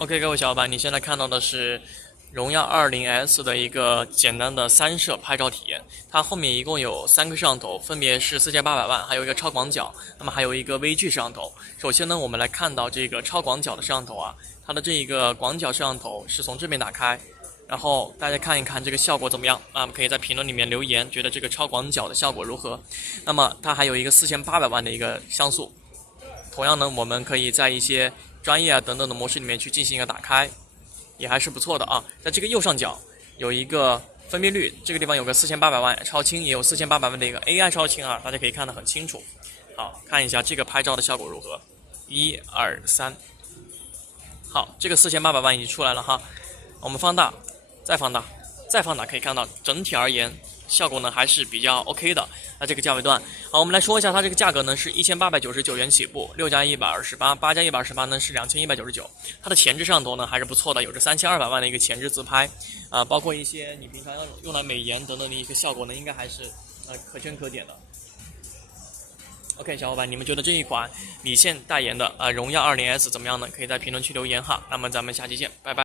OK，各位小伙伴，你现在看到的是荣耀 20S 的一个简单的三摄拍照体验。它后面一共有3个摄像头，分别是4800万，还有一个超广角，那么还有一个微距摄像头。首先呢，我们来看到这个超广角的摄像头啊，它的这一个广角摄像头是从这边打开，然后大家看一看这个效果怎么样啊？可以在评论里面留言，觉得这个超广角的效果如何？那么它还有一个4800万的一个像素。同样呢，我们可以在一些专业啊等等的模式里面去进行一个打开，也还是不错的啊。在这个右上角有一个分辨率，这个地方有个4800万超清，也有4800万的一个 AI 超清啊，大家可以看得很清楚。好，看一下这个拍照的效果如何？1、2、3。好，这个4800万已经出来了哈。我们放大，再放大，再放大，可以看到整体而言效果呢还是比较 OK 的。那这个价位段，好，我们来说一下它这个价格呢是1899元起步，6加128，8加128呢是2199。它的前置摄像头呢还是不错的，有着3200万的一个前置自拍，包括一些你平常要用来美颜等等的一个效果呢，应该还是可圈可点的。OK， 小伙伴，你们觉得这一款米线代言的荣耀 20S 怎么样呢？可以在评论区留言哈。那么咱们下期见，拜拜。